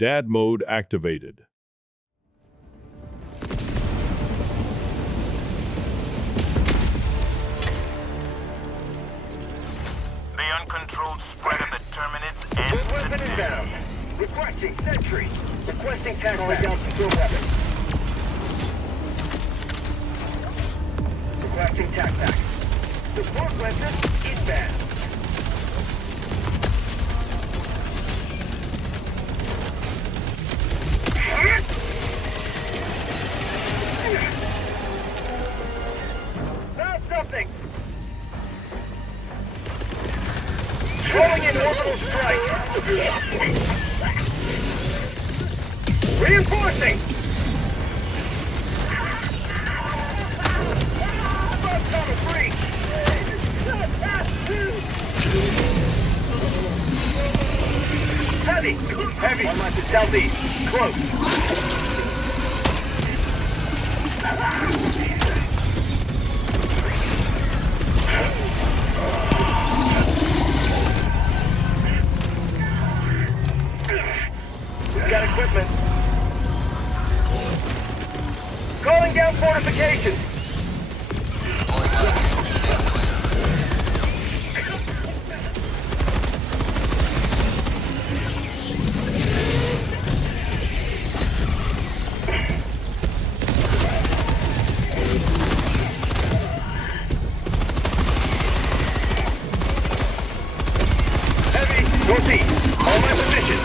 DAD mode activated. The uncontrolled spread of the Terminids Good ends weapon today. inbound. Requesting sentry. Requesting tac calling down control weapon. Requesting tac pack. Support weapon inbound. Found something. Throwing in orbital strike. Reinforcing. Above cover breach. Heavy. Heavy. On my southeast. Close. Got equipment. Calling down fortifications. Heavy, northeast. All my positions.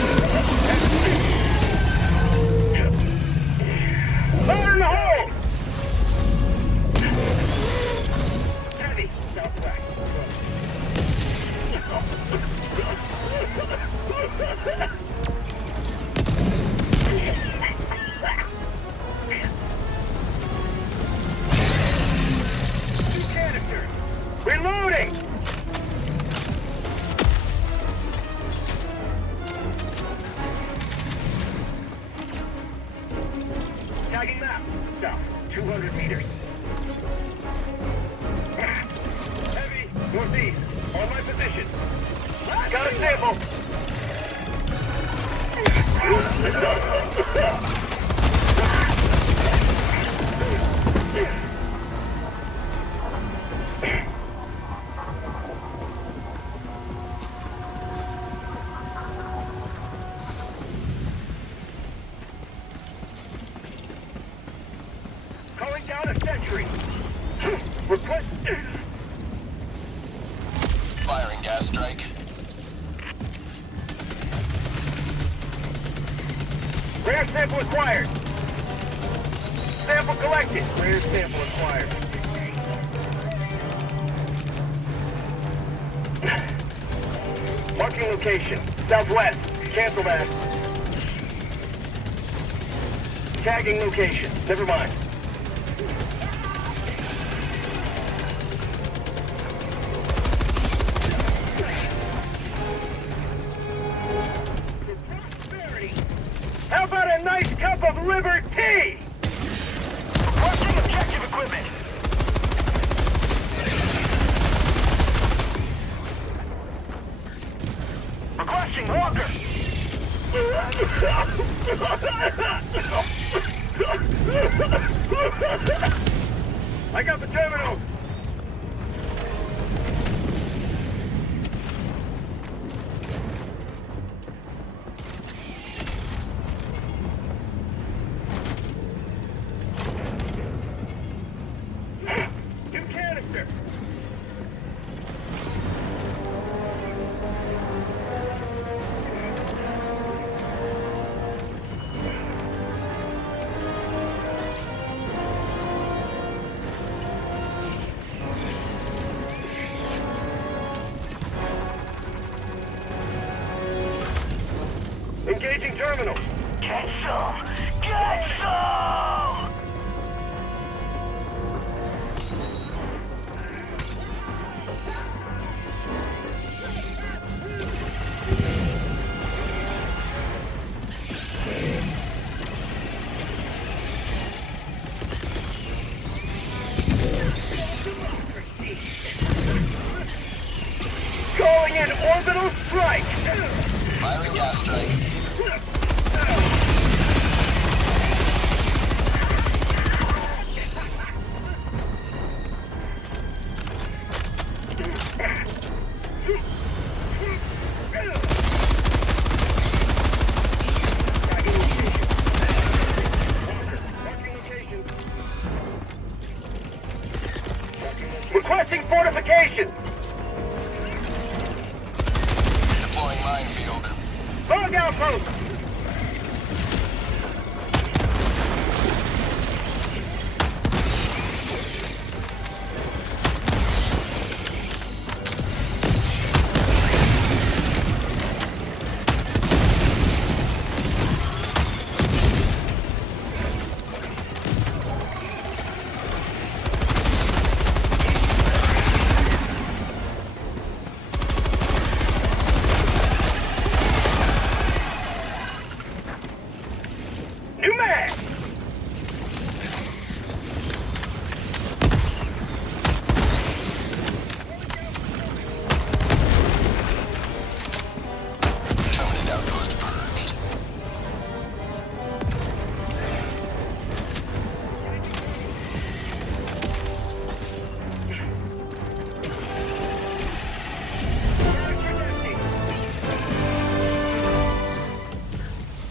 Fire in the hole! Heavy, southwest. Canister. Reloading! Tagging map. South. 200 meters. Heavy. Northeast. On my position. Got a sample. Calling down a sentry. Request. Firing gas strike. Rare sample acquired. Sample collected. Rare sample acquired. Marking location. Southwest. Cancel that. Tagging location. Never mind. How about a nice cup of liberty? Requesting objective equipment. Requesting walker. I got the terminal. New canister. Engaging terminal. Get some! Get some! Calling in orbital strike! Firing gas strike. outpost! New mag! Terminate outpost purged.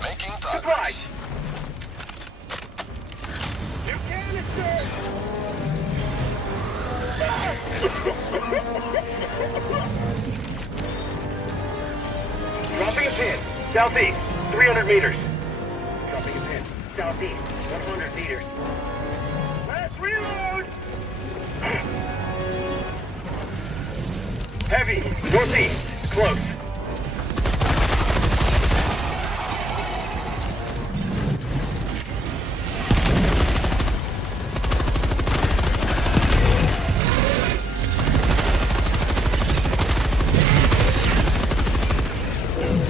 Making Supplies! progress. New canister! Dropping a pin. Southeast, 300 meters. Dropping a pin. Southeast, 100 meters. Last reload! Heavy, northeast, close.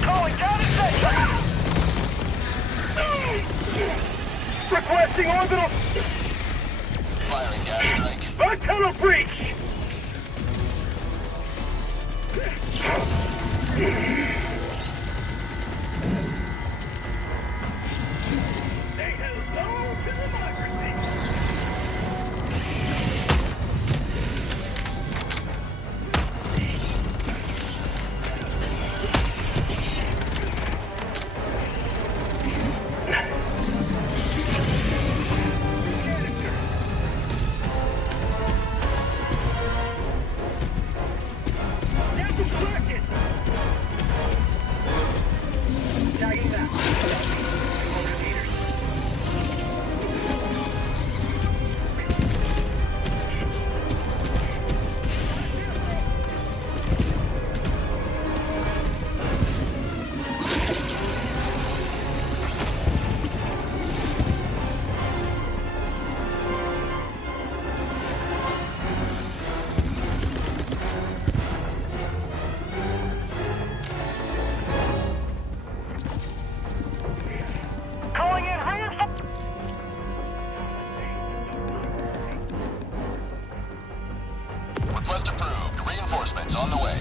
Calling counter section! Requesting orbital... Firing gas strike. A tunnel breach! Say hello to democracy! Sample collected! Tagging that. 200 meters. Calling in reinforcements. Request approved. Reinforcements on the way.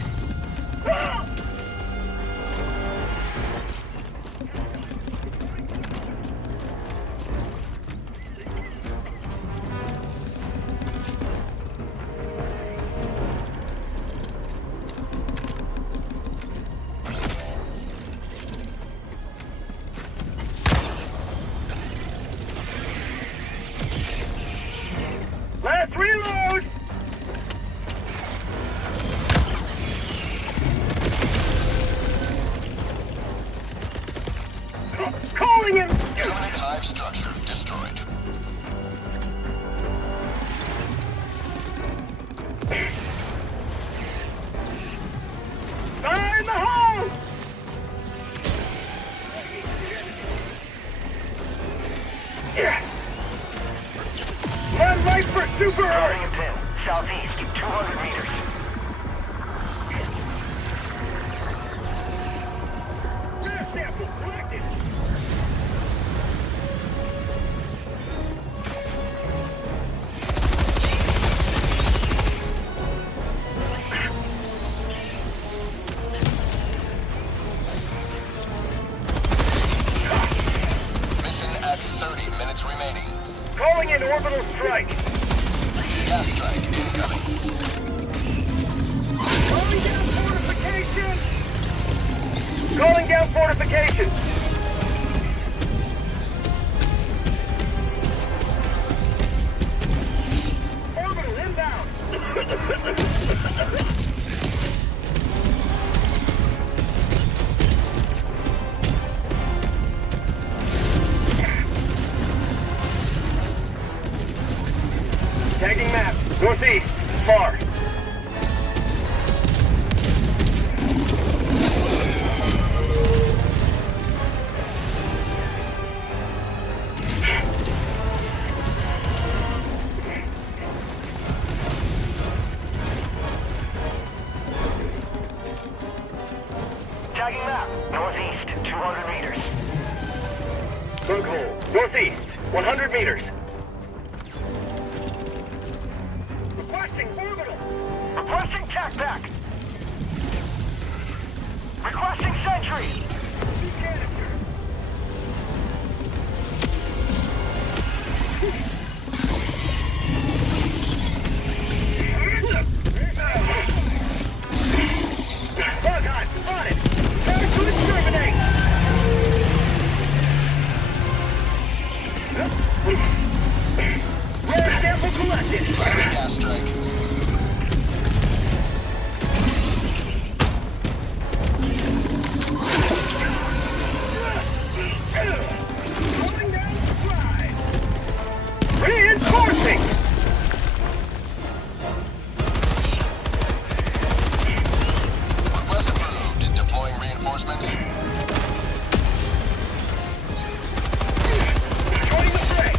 Last reload! Calling him! Terminate hive structure destroyed. Fire in the hole! Yeah. Run right for Super Calling Earth! a pin. Southeast, 200 meters. Gas sample collected! Mission at 30 minutes remaining. Calling in orbital strike! Gas strike incoming. Calling down fortification! Calling down fortification! Orbital inbound! Northeast, far. Tagging map. Northeast, 200 meters. Bug hole. Northeast, 100 meters. Requesting orbital. Requesting tac back. Requesting sentry. Canister. Bug hunt, on it. Prepare to exterminate. Rare sample collected. Gas strike. Going down the slide. Reinforcing. Request approved. Deploying reinforcements. Joining the fray.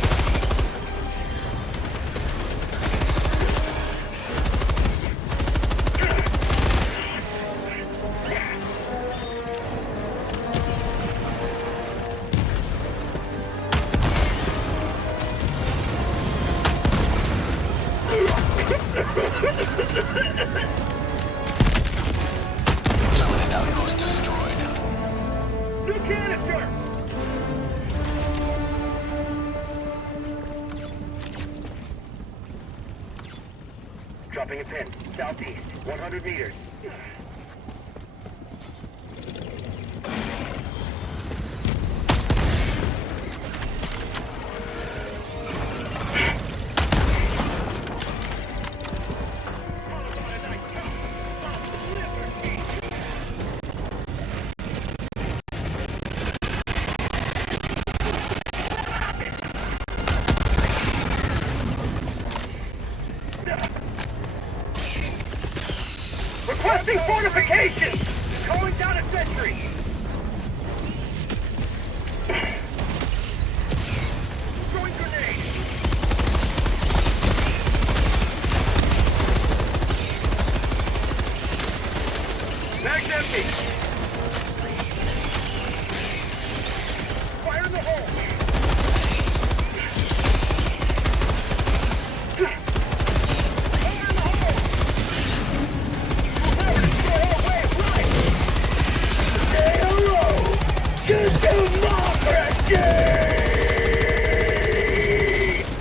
Terminate outpost destroyed. New canister. Dropping a pin. Southeast, 100 meters. Requesting fortifications! Calling down a sentry! Throwing grenade! Mag's empty! Fire in the hole! Fire in the hole! Say hello to democracy!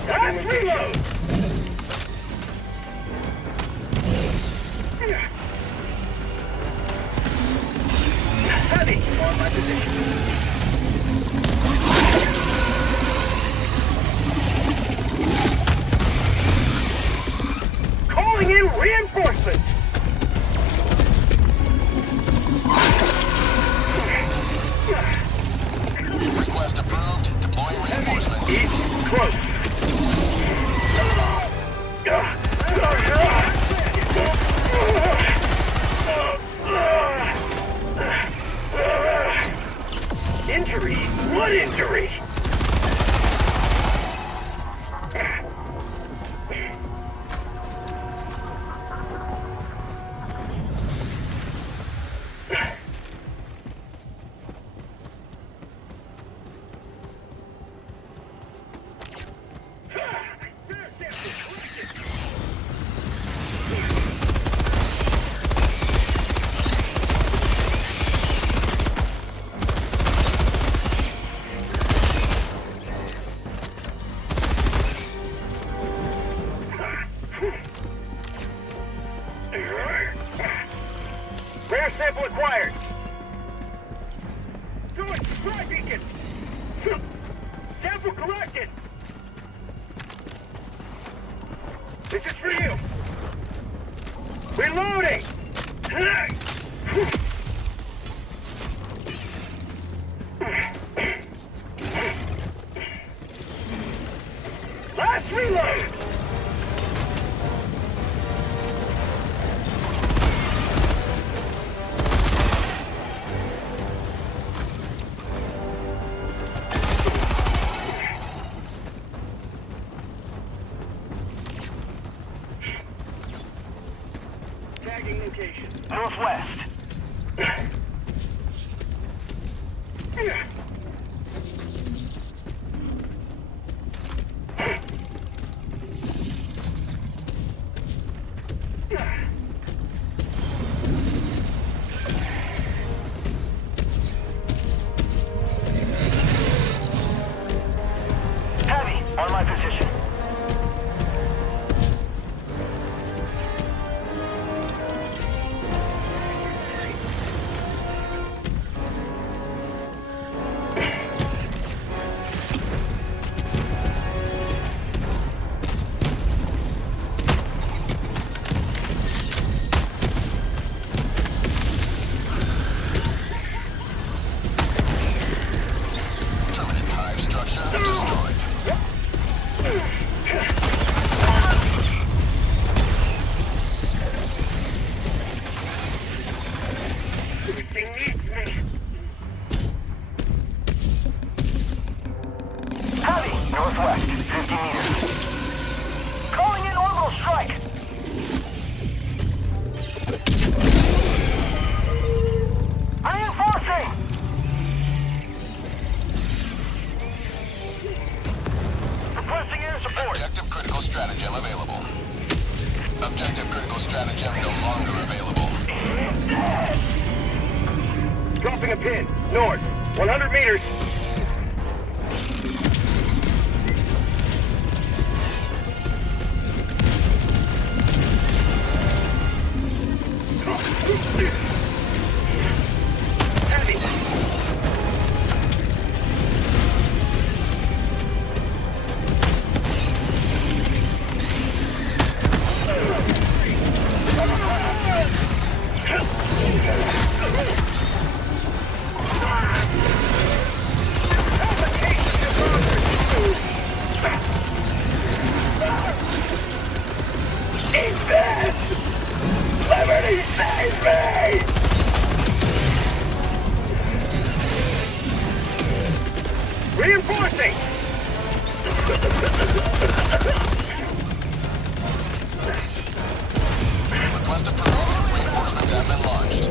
That's reload! Heavy on my position. Calling in reinforcements! Request approved. Deploying reinforcements. East close. Injury? What injury? Rare sample acquired. Do it! Fly beacon! Sample collected! This is for you! Reloading! Last reload! Northwest. Heavy on my position. Permanent hive structure destroyed. Everything needs me. Heavy northwest, 50 meters. Calling in orbital strike. Reinforcing. Requesting air support. Objective critical stratagem available. Objective critical stratagem no longer available. Dropping a pin. North. 100 meters. Heavy. Liberty, save me! Reinforcing! Request approved. Reinforcements have been launched.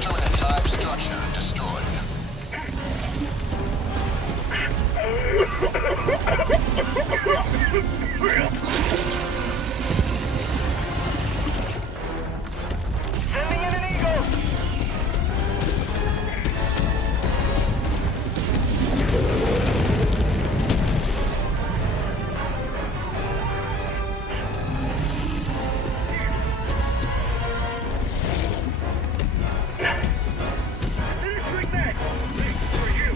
Terminate hive structure destroyed. Sending in an eagle. Finish that! For you!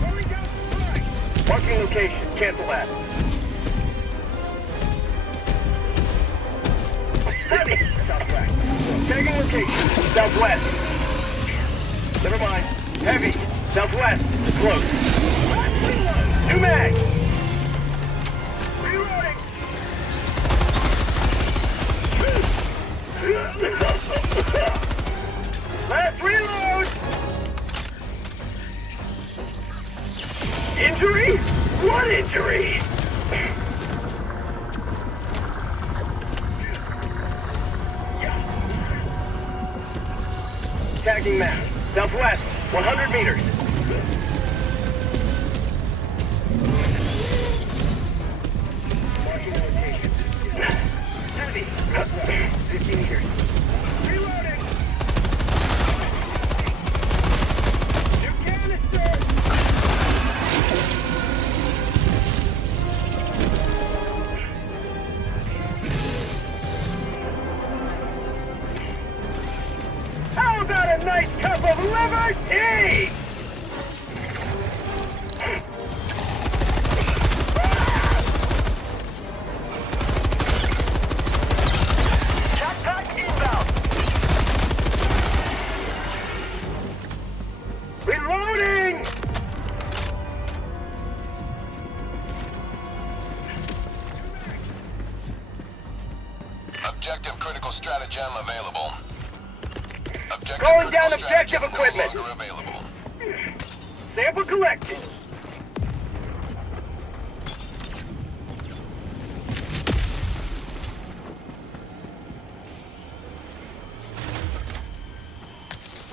Going down the strike! Marking location. Cancel that. Heavy! South track. Tagging location. Southwest. Never mind. Heavy. Southwest. Close. New mag! Reloading! Last reload! Injury? What injury? Tagging map. Southwest. 100 meters. Marking location. Heavy. 50 meters. Reloading. New canister. How about a nice cup of liver tea? Jetpack inbound. Reloading! Objective critical stratagem available. Objective Going down critical objective stratagem equipment. No longer available. Sample collected.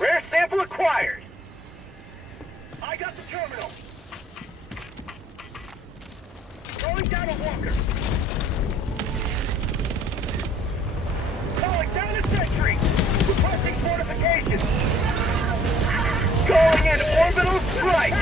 Rare sample acquired. I got the terminal. Throwing down a walker. Calling down a sentry. Requesting fortifications. Going in orbital strike.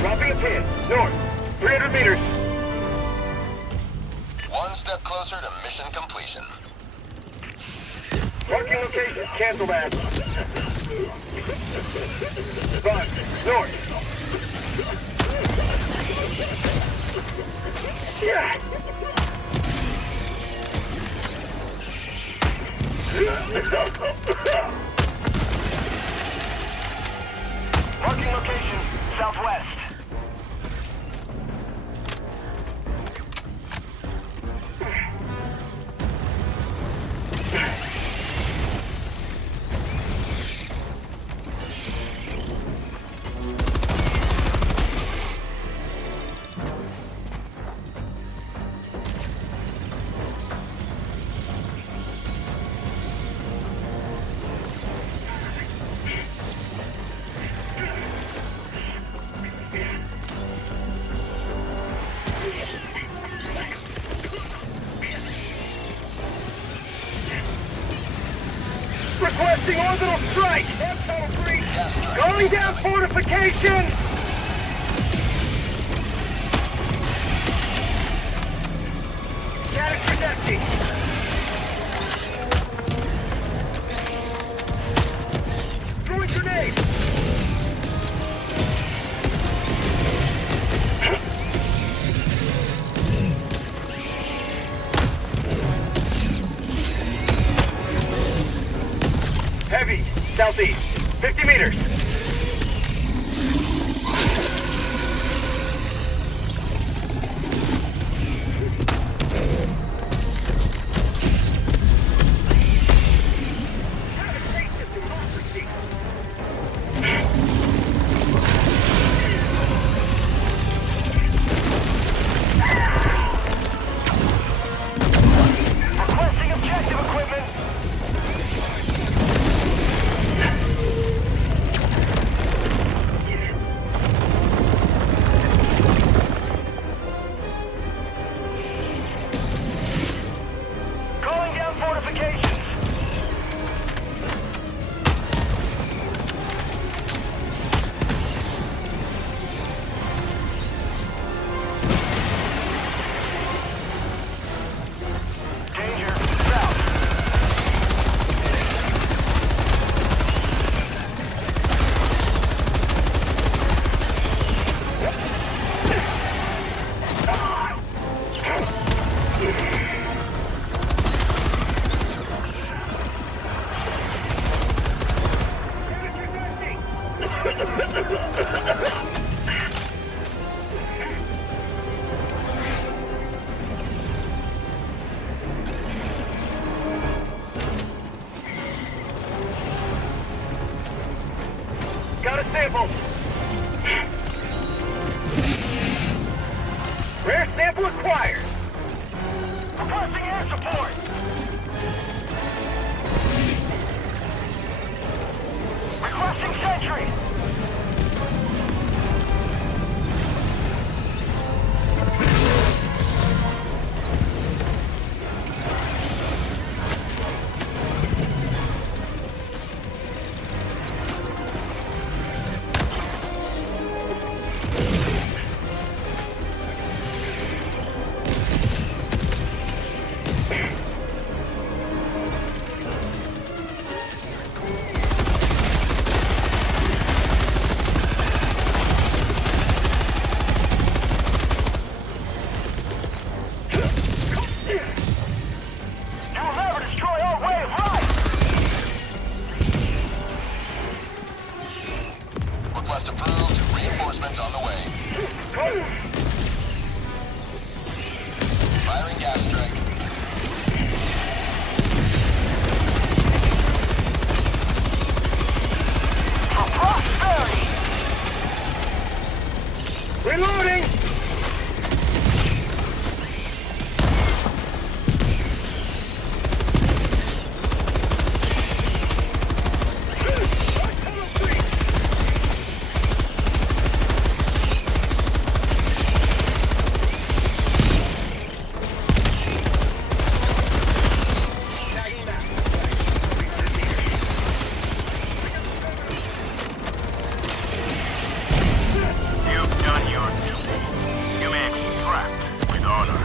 Dropping a pin. North. 300 meters. One step closer to mission completion. Marking location. Cancel that. Bug. North. Yeah. Marking location, southwest. Requesting orbital strike! Going down fortification! Static projecting! Throwing grenade! Heavy, southeast, 50 meters. Have a taste of democracy. Requesting objective equipment. Calling down fortifications. Danger, south. Got a sample. Rare sample acquired. Requesting air support. Requesting sentry. Request approved. Reinforcements on the way. Firing gas strike. For prosperity! Reloading! You've done your duty. You may extract with honor.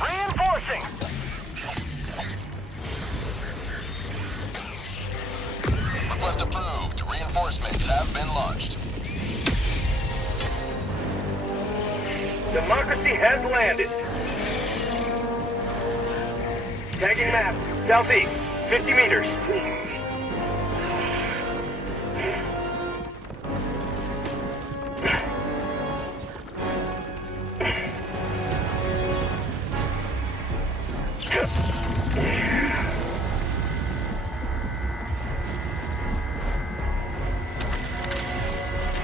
Reinforcing! Request approved. Reinforcements have been launched. Democracy has landed. Tagging map. Southeast. 50 meters.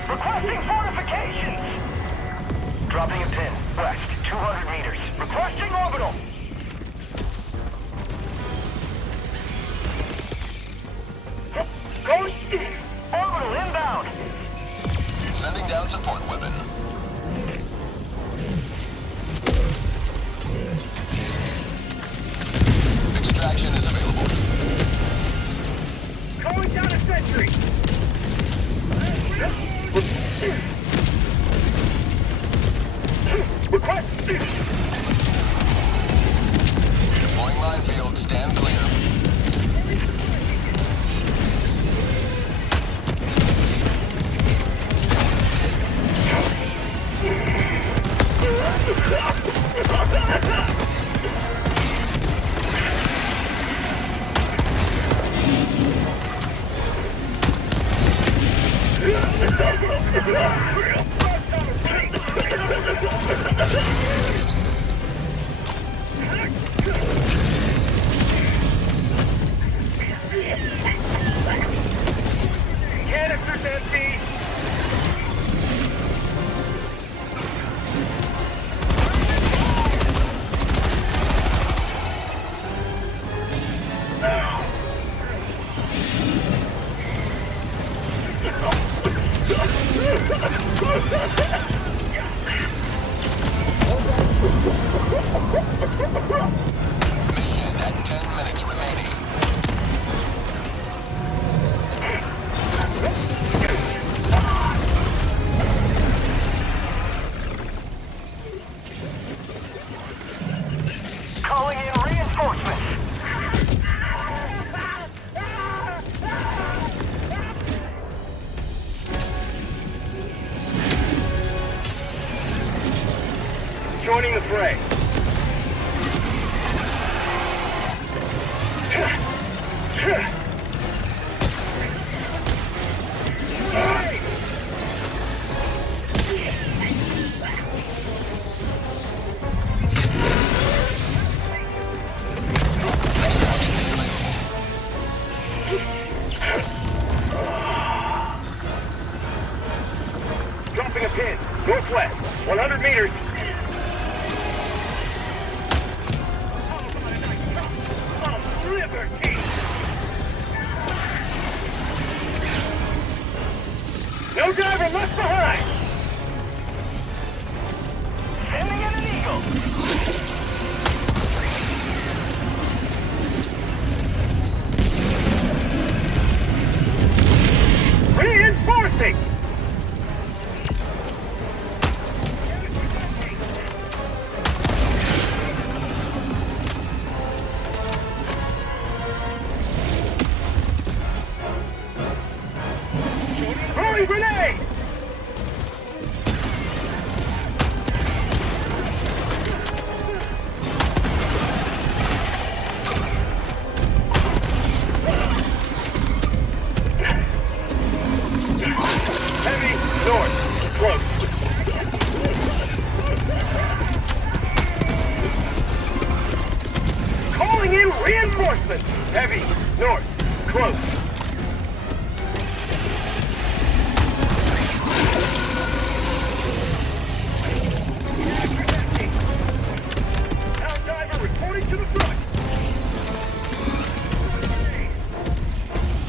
Requesting fortifications! Dropping a pin. West, 200 meters. Requesting orbital! Going. Orbital inbound! Sending down support weapon. Extraction is available. Going down a sentry. Request. Deploying minefield. Stand clear. Canisters empty. Mission at 10 minutes remaining. Calling in reinforcements! Joining the fray. Dropping a pin. Northwest. 100 meters. Liberty! No driver left behind! Sending in an eagle! Reinforcements! Heavy! North! Close! Town diver reporting to the front!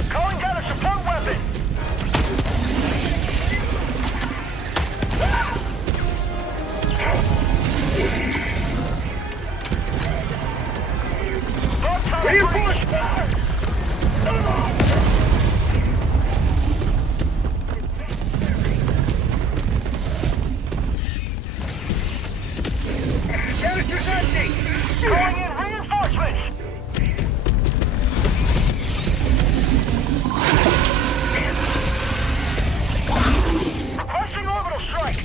Calling down a support weapon. Bug tunnel breach. Canister's empty! Calling in reinforcements. Requesting orbital strike.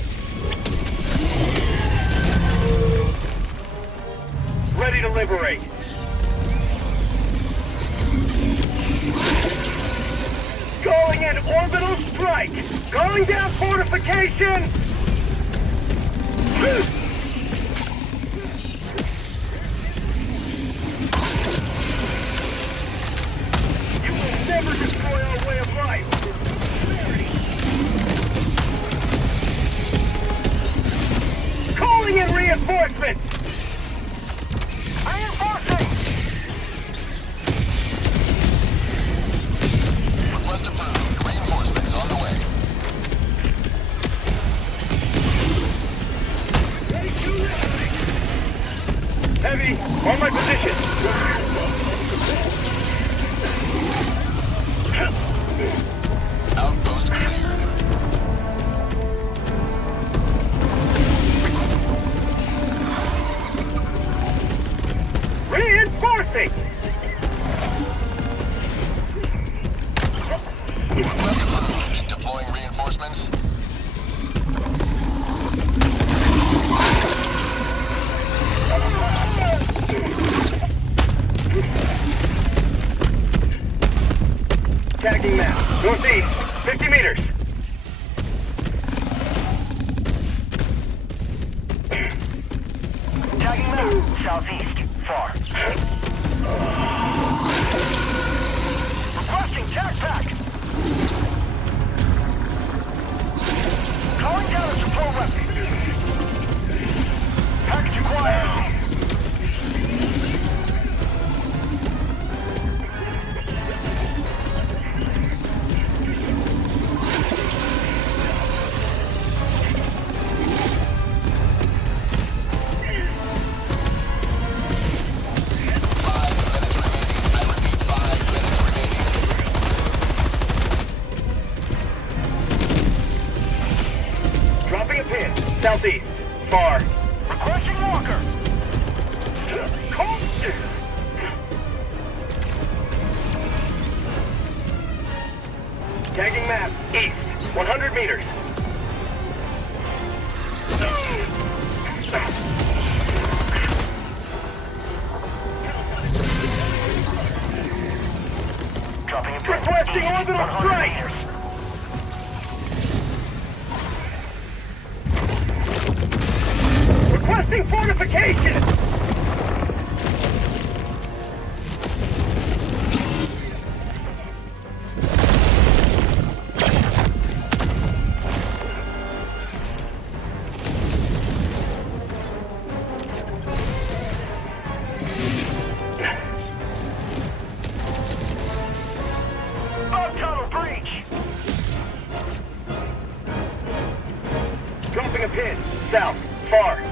Ready to liberate. Calling in orbital strike! Calling down fortification! You will never destroy our way of life! Calling in reinforcements! Reinforcing. Request approved. Reinforcements on the way. Heavy, on my position! Outpost cleared. Reinforcing! Request approved. Deploying reinforcements. Tagging map. Northeast, 50 meters. Tagging map. Southeast. Far. Requesting tac pack. Calling down a support weapon. Package acquired. Dropping a pin. Southeast. Far. Requesting walker. Tagging map. East. 100 meters. Dropping a pin. Requesting orbital 100 strike. meters. Requesting fortification! Bug tunnel breach. Dropping a pin. South. Far.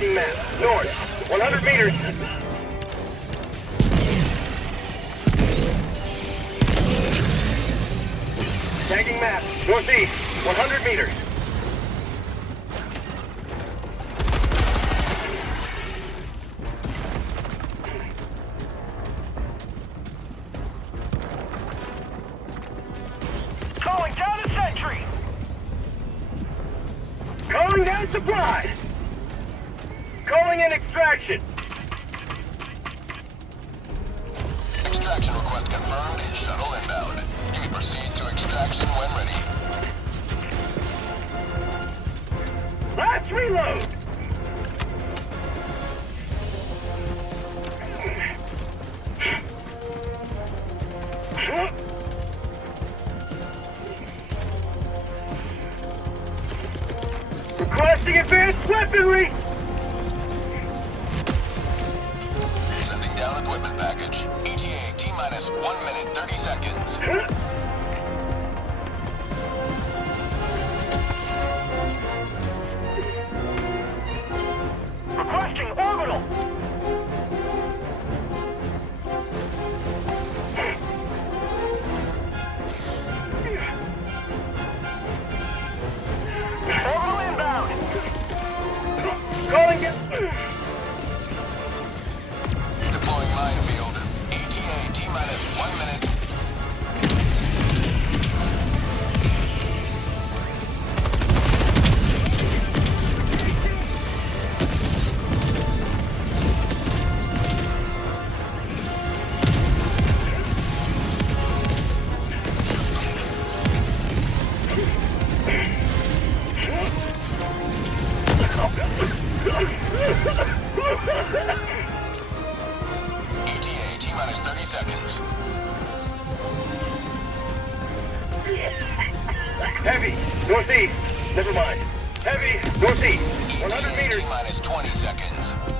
Tagging map. North. 100 meters. Tagging map. Northeast. 100 meters. Calling down a sentry. Calling down supplies. Calling in extraction. Extraction request confirmed. Shuttle inbound. You may proceed to extraction when ready. Let's reload. Requesting advanced weaponry. Sending down equipment package. ETA T-minus 1 minute 30 seconds. Requesting orbital. Orbital inbound. Calling it. Deploying minefield. ETA T-minus 1 minute. ETA T-minus 30 seconds. Heavy. Northeast. Never mind. Heavy. Northeast. 100 ETA meters. T-minus 20 seconds.